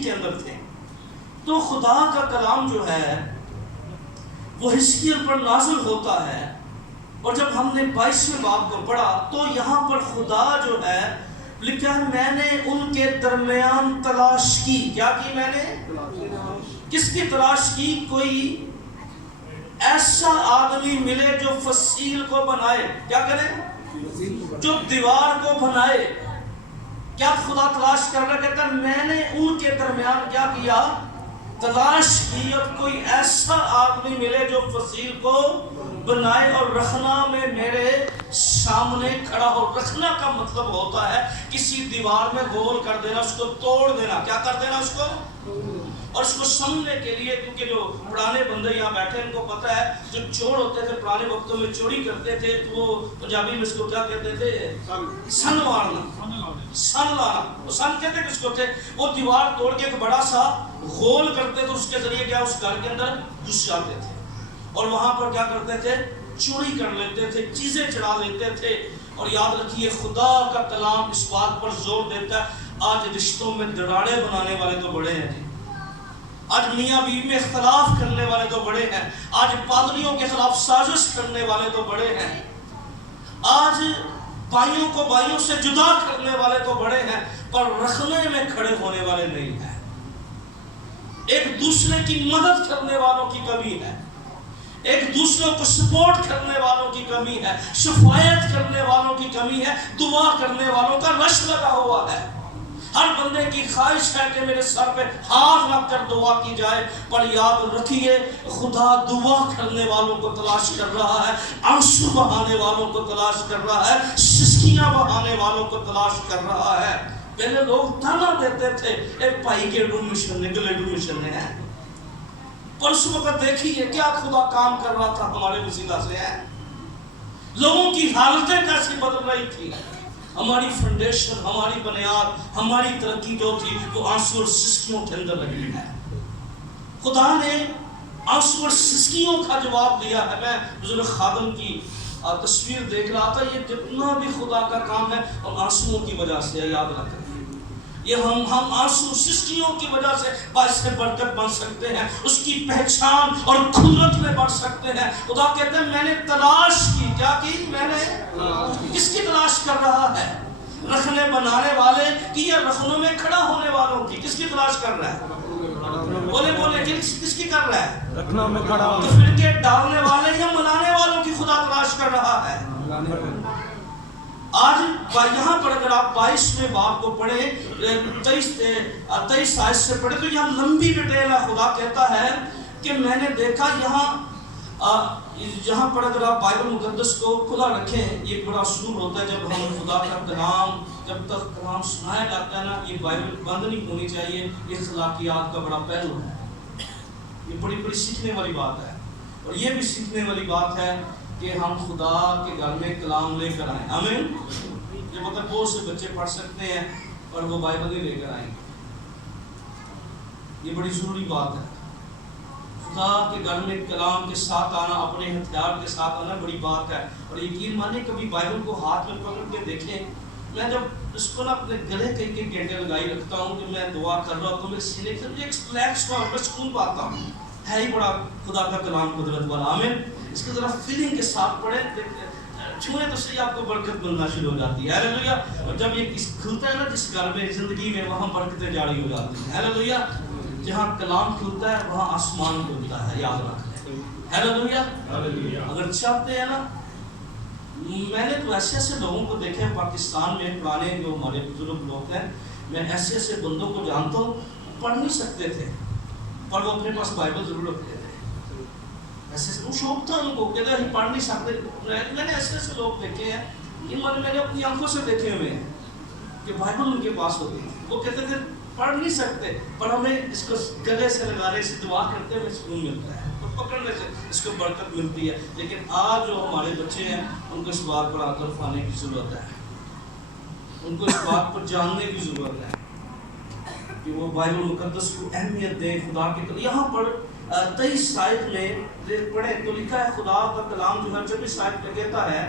تشویش کے اندر تھے. تو خدا کا کلام جو ہے وہ حزقیل پر نازل ہوتا ہے، اور جب ہم نے 22ویں باب کو پڑھا تو یہاں پر خدا جو ہے لکھا ہے میں نے ان کے درمیان تلاش کی. کیا کی میں نے؟ کس کی تلاش کی؟ کوئی ایسا آدمی ملے جو فصیل کو بنائے. کیا کرے؟ جو دیوار کو بنائے. کیا خدا تلاش کر رہا؟ کہتا ہے میں نے ان کے درمیان کیا کیا؟ تلاش کی، اور کوئی ایسا آدمی ملے جو فصیل کو بنائے اور رکھنا میں میرے سامنے کھڑا ہو. رکھنا کا مطلب ہوتا ہے کسی دیوار میں گول کر دینا، اس کو توڑ دینا. کیا کر دینا؟ اس کو. اور اس کو سمجھنے کے لیے، کیونکہ جو پرانے بندے یہاں بیٹھے ان کو پتہ ہے جو چور ہوتے تھے پرانے وقتوں میں چوری کرتے تھے تو وہ پنجابی میں اس کو کیا کہتے تھے؟ سن مارنا، سن لانا. وہ سن کہتے کس کو تھے؟ وہ دیوار توڑ کے ایک بڑا سا غول کرتے تھے، اس کے ذریعے کیا اس گھر کے اندر گھس جاتے تھے اور وہاں پر کیا کرتے تھے؟ چوری کر لیتے تھے، چیزیں چڑھا لیتے تھے. اور یاد رکھیے خدا کا کلام اس بات پر زور دیتا ہے آج رشتوں میں دراڑے بنانے والے تو بڑے ہیں. آج میاں بیوی میں اختلاف کرنے والے تو بڑے ہیں. آج پادریوں کے خلاف سازش کرنے والے تو بڑے ہیں. آج بھائیوں کو بھائیوں سے جدا کرنے والے تو بڑے ہیں، پر رکھنے میں کھڑے ہونے والے نہیں ہیں. ایک دوسرے کی مدد کرنے والوں کی کمی ہے، ایک دوسروں کو سپورٹ کرنے والوں کی کمی ہے، شفاعت کرنے والوں کی کمی ہے، دعا کرنے والوں کا رش لگا ہوا ہے. ہر بندے کی خواہش ہے کہ میرے سر پہ ہاتھ رکھ کر دعا کی جائے، پر یاد رکھیے خدا دعا کرنے والوں کو تلاش کر رہا ہے، آنسو بہانے والوں کو تلاش کر رہا ہے، سسکیاں بہانے والوں کو تلاش کر رہا ہے. پہلے لوگ تانا دیتے تھے ایک بھائی کے ایڈمیشن نے گلے ایڈمیشن نے ہے، پر اس وقت دیکھیے کیا خدا کام کر رہا تھا ہمارے وسیلہ سے ہے. لوگوں کی حالتیں کیسی بدل رہی تھی. ہماری فنڈیشن، ہماری بنیاد، ہماری ترقی جو تھی وہ آنسو اور سسکیوں کے اندر لگی ہے. خدا نے آنسو اور سسکیوں کا جواب دیا ہے. میں بزرگ خادم کی تصویر دیکھ رہا تھا، یہ جتنا بھی خدا کا کام ہے ہم آنسوؤں کی وجہ سے یاد رکھیں. یہ ہم آنسو سسکیوں کی وجہ سے باعث برکت بن سکتے ہیں، اس کی پہچان اور قدرت میں بڑھ سکتے ہیں. خدا کہتے ہیں میں نے تلاش کی. کیا کی؟ میں نے. کس کی تلاش کر رہا ہے؟ رکھنے بنانے والے کی یا رکھنوں میں کھڑا ہونے والوں کی؟ کس کی تلاش کر رہا ہے؟ بولے بولے کس کی کر رہا ہے؟ رکھنوں میں کھڑا. تو پھر کے ڈالنے والے یا منانے والوں کی خدا تلاش کر رہا ہے. آج یہاں پر اگر آپ 22ویں باب کو پڑھیں 23 آیت سے پڑھیں تو یہاں لمبی ڈیٹیل ہے. خدا کہتا ہے کہ میں نے دیکھا یہاں پر اگر آپ بائبل مقدس کو کھلا رکھیں، یہ بڑا اصول ہوتا ہے جب ہم خدا کا کلام، جب تک کلام سنایا جاتا ہے نا، یہ بائبل بند نہیں ہونی چاہیے. یہ اخلاقیات کا بڑا پہلو ہے، یہ بڑی سیکھنے والی بات ہے. اور یہ بھی سیکھنے والی بات ہے کہ ہم خدا کے گھر میں کلام لے کر آئیں. آمین. یہ مطلب بہت سے بچے پڑھ سکتے ہیں اور وہ بائبل ہی لے کر آئیں. یہ بڑی ضروری بات ہے. خدا کے گھر میں کلام کے ساتھ آنا، اپنے ہتھیار کے ساتھ آنا بڑی بات ہے. اور یقین مانیں کبھی بائبل کو ہاتھ میں پکڑ کے دیکھیں. میں جب اس کو نا اپنے گلے کئی گھنٹے لگائی رکھتا ہوں کہ میں دعا کر رہا ہوں تو میرے سینے سے ایک ریلیکس کا اور سکون پاتا ہوں. ہے ہی بڑا خدا کا کلام قدرت والا. آمین. اس کی ذرا فیلنگ کے ساتھ پڑھیں، چھوئیں تو صحیح آپ کو برکت ملنا شروع ہو جاتی ہے. ہیلیلویا. اور جب یہ کھلتا ہے نا جس گھر میں زندگی میں، وہاں برکتیں جاری ہو جاتی ہیں. ہیلیلویا. جہاں کلام کھلتا ہے وہاں آسمان کھلتا ہے. یاد رکھیں. ہیلیلویا. اگر چاہتے ہیں نا، میں نے تو ایسے لوگوں کو دیکھے پاکستان میں، پرانے جو ہمارے بزرگ لوگ ہیں، میں ایسے بندوں کو جانتا ہوں پڑھ نہیں سکتے تھے پر وہ اپنے پاس بائبل ضرور رکھتے تھے. ایسے وہ شوق تھا ان کو، کہتے ہیں پڑھ نہیں سکتے. میں نے ایسے لوگ دیکھے ہیں، میں نے اپنی آنکھوں سے دیکھے ہوئے ہیں کہ بائبل ان کے پاس ہوتی ہے. وہ کہتے تھے پڑھ نہیں سکتے پر ہمیں اس کو گلے سے لگانے سے، دعا کرتے ہوئے سکون ملتا ہے، اور پکڑنے سے اس کو برکت ملتی ہے. لیکن آج جو ہمارے بچے ہیں ان کو اس بات پر عقل پانے کی ضرورت ہے، ان کو اس بات پر جاننے کی ضرورت ہے کہ وہ بائبل مقدس کو اہمیت دیں. خدا کے یہاں پر 23 آیت میں پڑھیں تو لکھا ہے، خدا کا کلام جو ہے 24 آیت میں کہتا ہے،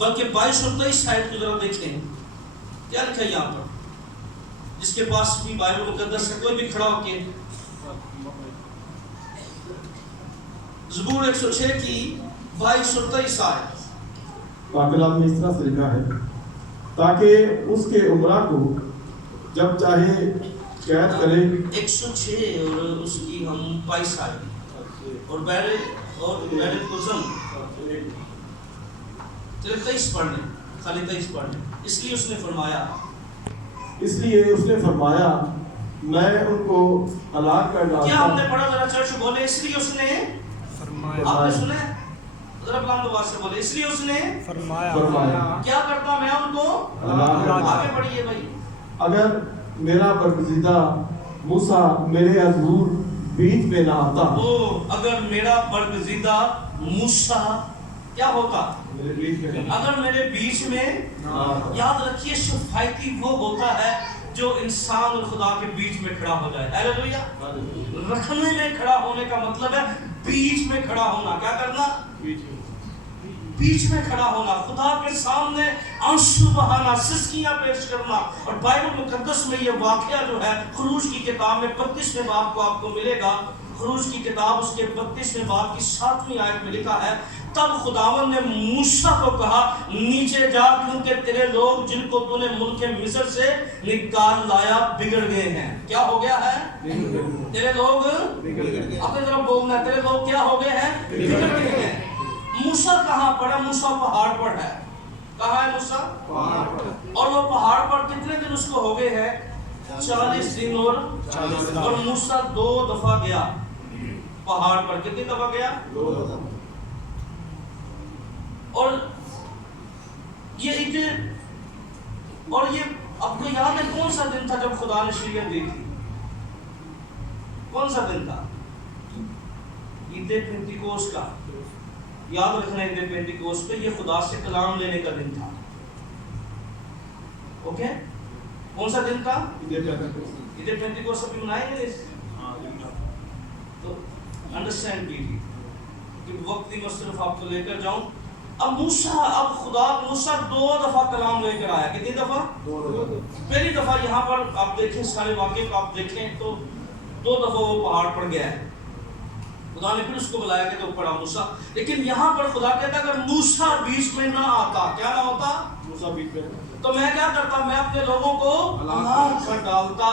بلکہ 22 اور 23 آیت کو ذرا دیکھیں کیا لکھا ہے یہاں پر. جس کے پاس بھی بائبل مقدس ہے کوئی بھی کھڑا ہو کے زبور 106 کی 22 اور 23 آیت. پاک کلام میں اس طرح سے لکھا ہے تاکہ اس کے عمرہ کو جب چاہے قید کرے. 106 اور اس کی ہم 22 آیت اور بیرے قسم 23 پڑھ لیں, خالی 23 پڑھ لیں. اس لیے اس نے فرمایا میں ان کو ہلاک کر ڈالتا. کیا ہم نے پڑھا ذرا چرچ بولے اس لیے اس نے فرمایا. آپ نے سنا ذرا بلند آواز سے بولے اس لیے اس نے فرمایا کیا کرتا میں ان کو. آگے پڑھیے بھائی. اگر میرا برگزیدہ موسیٰ میرے حضور بیچ میں نہ آتا. اگر میرا برگزیدہ موسیٰ کیا ہوتا اگر میرے بیچ میں. یاد رکھیے شفایتی وہ ہوتا ہے جو انسان اور خدا کے بیچ میں کھڑا ہو جائے. ہیلیلویا. رکھنے میں کھڑا ہونے کا مطلب ہے بیچ میں کھڑا ہونا. کیا کرنا؟ بیچ میں کھڑا ہونا, خدا کے سامنے آنسو بہانا, سسکیاں پیش کرنا. اور بائبل مقدس میں یہ واقعہ جو ہے خروج کی کتاب میں 32ویں باب کو آپ کو ملے گا. خروج کی کتاب اس کے 32ویں باب کی 7ویں آیت میں لکھا ہے تب خداوند نے موسیٰ کو کہا نیچے جا کیونکہ تیرے لوگ جن کو تو نے ملک مصر سے نکال لایا بگڑ گئے ہیں. کیا ہو گیا ہے؟ تیرے لوگ آپ نے ذرا بولنا ہے تیرے لوگ کیا ہو گئے ہیں؟ بگڑ گئے ہیں. موسیٰ کہاں پر ہے؟ موسیٰ پہاڑ پر ہے. کہاں ہے موسیٰ؟ پہاڑ پر. اور وہ پہاڑ پر کتنے دن اس کو ہو گئے ہیں؟ 40 دن. اور موسیٰ 2 دفعہ گیا پہاڑ پر. کتنی دفعہ گیا؟ 2 دفعہ. اور یہ آپ کو یاد ہے کون سا دن تھا جب خدا نے شریعت دی تھی؟ کون سا دن تھا؟ عید پینتیکوس کا. یاد رکھنا عید پینتیکوس پہ یہ خدا سے کلام لینے کا دن تھا. اوکے, کون سا دن تھا؟ عید پینتیکوس ابھی منائیں گے تو انڈرسٹینڈ کیجیے کہ وقت ہی میں صرف آپ کو لے کر جاؤں. اب موسیٰ 2 دفعہ کلام لے کر آیا. کتنی دفعہ؟ 2 دفعہ. پہلی دفعہ یہاں پر آپ دیکھیں سارے واقعے کو آپ دیکھیں تو 2 دفعہ وہ پہاڑ پر گیا ہے. خدا نے پھر اس کو بلایا کہ تو پڑا موسیٰ. لیکن یہاں پر خدا کہتا اگر موسیٰ بیچ میں نہ آتا, کیا نہ ہوتا؟ موسیٰ بیچ میں, تو میں کیا کرتا؟ میں اپنے لوگوں کو ہلاک کر ڈالتا.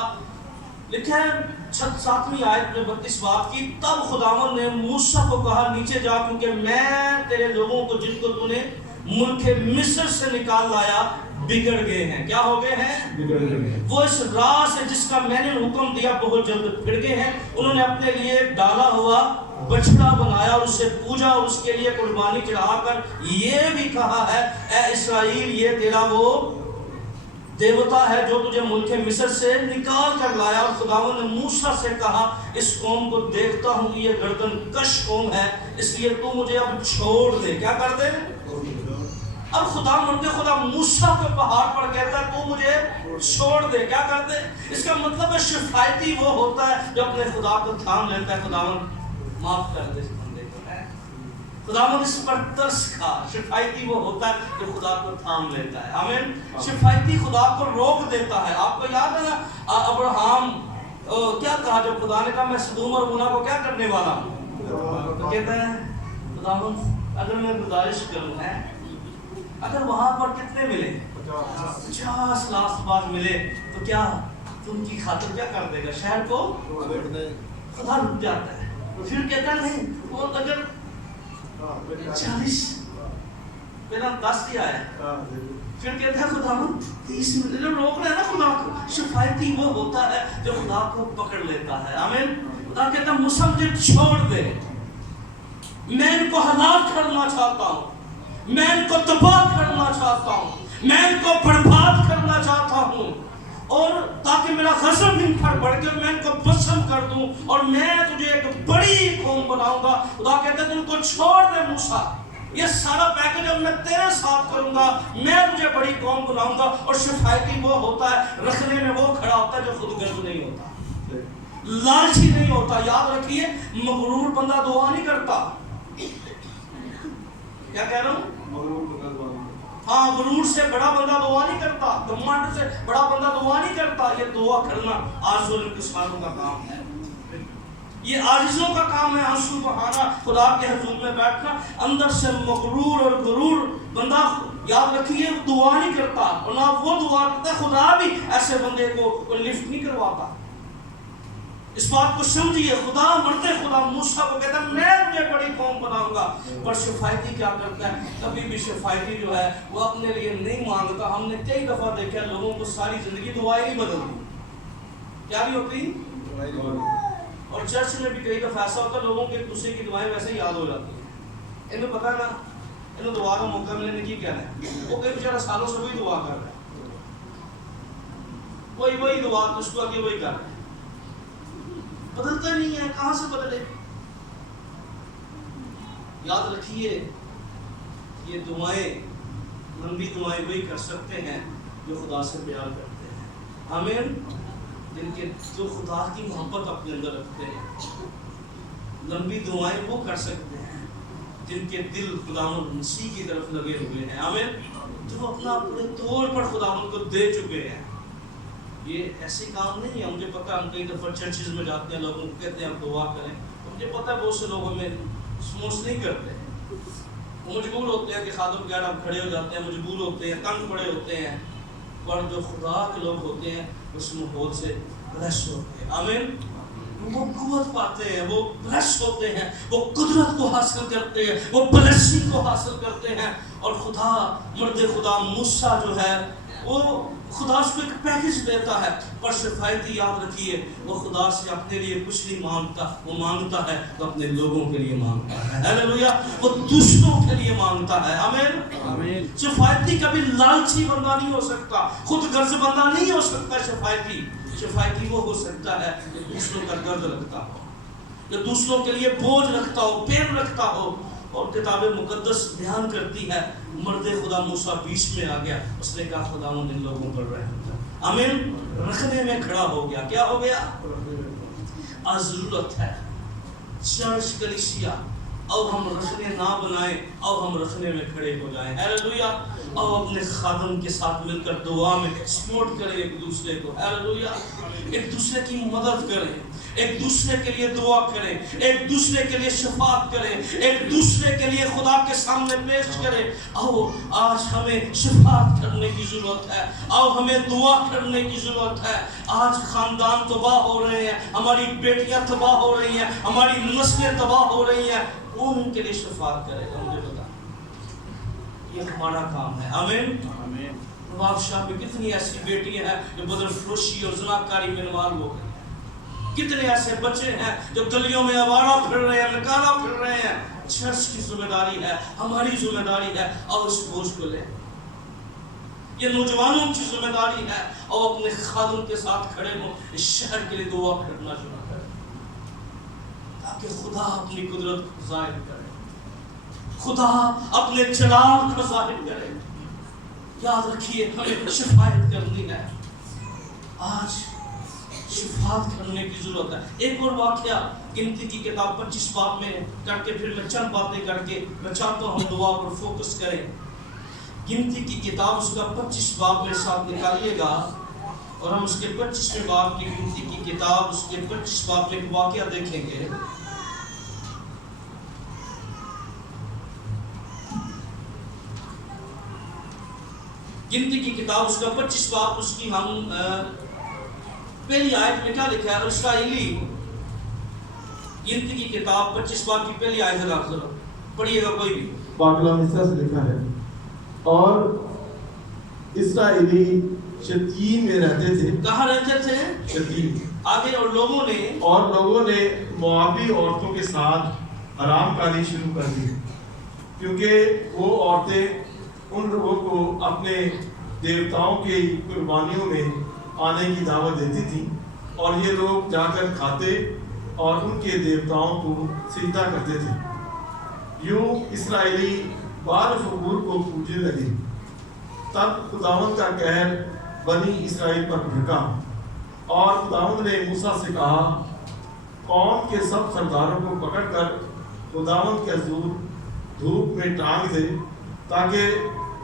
لکھا ہے 7ویں آیت میں 32 باب کی تب خداوند نے موسیٰ کو کہا نیچے جا کیونکہ میں تیرے لوگوں کو جن کو تو نے ملک مصر سے نکال لایا بگڑ گئے ہیں. کیا ہو گئے ہیں؟ وہ اس راہ سے جس کا میں نے حکم دیا بہت جلد پھر گئے ہیں. انہوں نے اپنے لیے ڈالا ہوا بچڑا بنایا اور اسے پوجا اور اس کے لیے قربانی چڑھا کر یہ بھی کہا ہے اے اسرائیل یہ تیرا وہ دیوتا ہے جو تجھے ملک مصر سے نکال کر لایا. اور خداوند نے موسیٰ سے کہا اس قوم کو دیکھتا ہوں کہ یہ گردن کش قوم ہے اس لیے تو مجھے اب چھوڑ دے. کیا کر دے؟ اب خدا موسیٰ کو پہاڑ پر کہتا ہے تو مجھے چھوڑ دے. کیا کر دے؟ اس کا مطلب ہے شفایتی وہ ہوتا ہے جو اپنے خدا کو تھام لیتا ہے. خداوند معاف کر دے بندے کو. خداوند اس پر ترس کھا. شفایتی وہ ہوتا ہے جو خدا کو تھام لیتا ہے. آمین. شفایتی خدا کو روک دیتا ہے. آپ کو یاد ہے نا ابراہم کیا کہا جب خدا نے کہا میں سدوم اور عمورہ کو کیا کرنے والا ہوں؟ تو کہتا ہے خداوند اگر میں گزارش کروں ہے اگر وہاں پر کتنے ملے 50 لاکھ بعد ملے تو کیا تم کی خاطر کیا کر دے گا؟ شہر کو خدا رک جاتا ہے. پھر کہتا نہیں وہ اگر 40 پہلا 10 دیا ہے پھر کہتا ہے خدا 30 منٹ روک رہے ہیں نا. خدا کو شفایتی وہ ہوتا ہے جو خدا کو پکڑ لیتا ہے. آمین. خدا کہتا ہے موسیٰ مجھے چھوڑ دے, میں ان کو ہلاک کرنا چاہتا ہوں, میں ان کو تباہ کرنا چاہتا ہوں, میں ان کو برباد کرنا چاہتا ہوں اور تاکہ میرا غضب ان پر بڑھ کے میں ان کو بسم کر دوں اور میں تجھے ایک بڑی قوم بناؤں گا. خدا کہتا ہے تم کو چھوڑ دے موسیٰ, یہ سارا پیکج اب میں تیرے ساتھ کروں گا, میں تجھے بڑی قوم بناؤں گا. اور شفایتی وہ ہوتا ہے رکھنے میں وہ کھڑا ہوتا ہے جو خود غرض نہیں ہوتا, لالچی نہیں ہوتا. یاد رکھیے مغرور بندہ دعا نہیں کرتا. کیا کہہ رہا ہوں؟ ہاں غرور سے بڑا بندہ دعا نہیں کرتا، گھمنڈ سے بڑا بندہ دعا نہیں کرتا. یہ دعا کرنا عاجزوں اور انکساروں کا کام ہے، یہ عاجزوں کا کام ہے. آنسو بہانا، خدا کے حضور میں بیٹھنا. اندر سے مغرور اور غرور بندہ یاد رکھیے دعا نہیں کرتا، اور نہ وہ دعا کرتا. خدا بھی ایسے بندے کو لفٹ نہیں کرواتا. اس بات کو سمجھیے. خدا مرتے خدا موسیٰ کو کہتا ہے میں تجھے بڑی قوم بناؤں گا. پر شفایتی کیا کرتا ہے؟ کبھی بھی شفایتی جو ہے وہ اپنے لیے نہیں مانگتا. ہم نے کئی دفعہ دیکھا ہے لوگوں کو ساری زندگی دعائیں نہیں بدلتی. کیا نہیں ہوتی؟ اور چرچ میں بھی کئی دفعہ ایسا ہوتا ہے لوگوں کے ایک دوسرے کی دعائیں ویسے ہی یاد ہو جاتی ہیں. انہیں پتا ہے نا انہیں دعا کا موقع ملنے کی کیا ہے. وہ کئی بیچارہ سالوں سے وہی دعا کر رہا ہے، وہی دعا تو اس کو آگے وہی کر رہا ہے، بدلتا نہیں ہے. کہاں سے بدلے؟ یاد رکھیے یہ دعائیں، لمبی دعائیں وہی کر سکتے ہیں جو خدا سے پیار کرتے ہیں. آمین. جن کے جو خدا کی محبت اپنے اندر رکھتے ہیں. لمبی دعائیں وہ کر سکتے ہیں جن کے دل خداوند مسیح کی طرف لگے ہوئے ہیں. آمین. جو اپنا پورے طور پر خداوند کو دے چکے ہیں. یہ ایسے کام نہیں ہے. مجھے پتا ہم کئی دفعہ چرچز میں جاتے ہیں، لوگوں کو کہتے ہیں آپ دعا کریں. مجھے پتا ہے بہت سے لوگ ہمیں سموس نہیں کرتے ہیں. وہ مجبور ہوتے ہیں کہ خادم وغیرہ ہم کھڑے ہو جاتے ہیں، مجبور ہوتے ہیں، تنگ پڑے ہوتے ہیں. پر جو خدا کے لوگ ہوتے ہیں اس ماحول سے بلش ہوتے ہیں. آمین. وہ قوت پاتے ہیں، وہ بلش ہوتے ہیں، وہ قدرت کو حاصل کرتے ہیں، وہ بلشنگ کو حاصل کرتے ہیں. اور خدا مرد خدا موسیٰ جو ہے وہ خدا اس کو ایک پیکج دیتا ہے. پر شفایتی یاد رکھیے وہ خدا سے اپنے لیے کچھ نہیں مانگتا. وہ مانگتا ہے تو اپنے لوگوں کے لیے مانگتا ہے. ہیلیلویا. وہ دوسروں کے لیے مانگتا ہے. آمین. آمین. شفایتی کبھی لالچی بندہ نہیں ہو سکتا، خود غرض بندہ نہیں ہو سکتا. شفایتی وہ ہو سکتا ہے جو دوسروں کا درد رکھتا ہو، جو دوسروں کے لیے بوجھ رکھتا ہو، پین رکھتا ہو. اور کتاب مقدس بیان کرتی ہے مرد خدا موسیٰ بیچ میں آ گیا. اس نے کہا خداوند ان لوگوں پر رحم کر. آمین. رکھنے میں کھڑا ہو گیا. کیا ہو گیا؟ آج ضرورت ہے چرچ کلیسیا اب ہم رکھنے نہ بنائیں، اب ہم رکھنے میں کھڑے ہو جائیں. ہیلیلویا. اب اپنے خادم کے ساتھ مل کر دعا میں سپورٹ کریں ایک دوسرے کو. ہیلیلویا. ایک دوسرے کی مدد کریں، ایک دوسرے کے لیے دعا کریں، ایک دوسرے کے لیے شفاعت کریں، ایک دوسرے کے لیے خدا کے سامنے پیش کریں. آؤ آج ہمیں شفاعت کرنے کی ضرورت ہے. آؤ ہمیں دعا کرنے کی ضرورت ہے. آج خاندان تباہ ہو رہے ہیں، ہماری بیٹیاں تباہ ہو رہی ہیں، ہماری نسلیں تباہ ہو رہی ہیں. ان کے لیے شفاعت کرے گا. مجھے بتا یہ ہمارا کام ہے. آمین. آمین. نواب شاہ میں کتنی ایسی بیٹیاں ہیں جو بدر فروشی اور زناکاری میں انوالو ہو گئی. کتنے ایسے بچے ہیں جو گلیوں میں آوارہ پھر رہے ہیں، نکالا پھر رہے ہیں. چرچ کی ذمہ داری ہے، ہماری ذمہ داری ہے. اور اس بوجھ کو لیں. یہ نوجوانوں کی ذمہ داری ہے اور اپنے خادم کے ساتھ کھڑے ہوں، اس شہر کے لیے دعا کرنا شروع کریں تاکہ خدا اپنی قدرت کو ظاہر کرے، خدا اپنے جلال کو ظاہر کرے. یاد رکھیے ہمیں شفاعت کرنی ہے. آج شفاعت کرنے کی ضرورت ہے. ایک اور واقعہ گنتی کی کتاب 25 باب میں کر کے پھر میں چند باتیں کر کے میں چاہتا ہوں دعا پر فوکس کریں. گنتی کی کتاب اس کا 25 باب میں ساتھ نکالیے گا اور ہم اس کے 25ویں باب کی گنتی کی کتاب اس کے 25 باب میں ایک واقعہ دیکھیں گے. گنتی کی کتاب اس کا 25 باب اس کی ہم پہلی آیت میں کیا لکھا ہے؟ اسرائیلی گنتی کی کتاب 25 باب کی پہلی آیت ذرا پڑھیے گا کوئی بھی. پاک کلام اس طرح سے لکھا ہے اور اسرائیلی شتیم میں رہتے تھے. کہاں رہتے تھے؟ شتیم. آگے اور لوگوں نے موابی عورتوں کے ساتھ حرام کاری شروع کر دی کیونکہ وہ عورتیں ان لوگوں کو اپنے دیوتاؤں کی قربانیوں میں آنے کی دعوت دیتی تھیں اور یہ لوگ جا کر کھاتے اور ان کے دیوتاؤں کو سجدہ کرتے تھے. یوں اسرائیلی بال فغور کو پوجنے لگے. تب خداوند کا قہر بنی اسرائیل پر بھڑکا اور خداوند نے موسیٰ سے کہا قوم کے سب سرداروں کو پکڑ کر خداوند کے حضور دھوپ میں ٹانگ دے تاکہ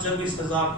26,000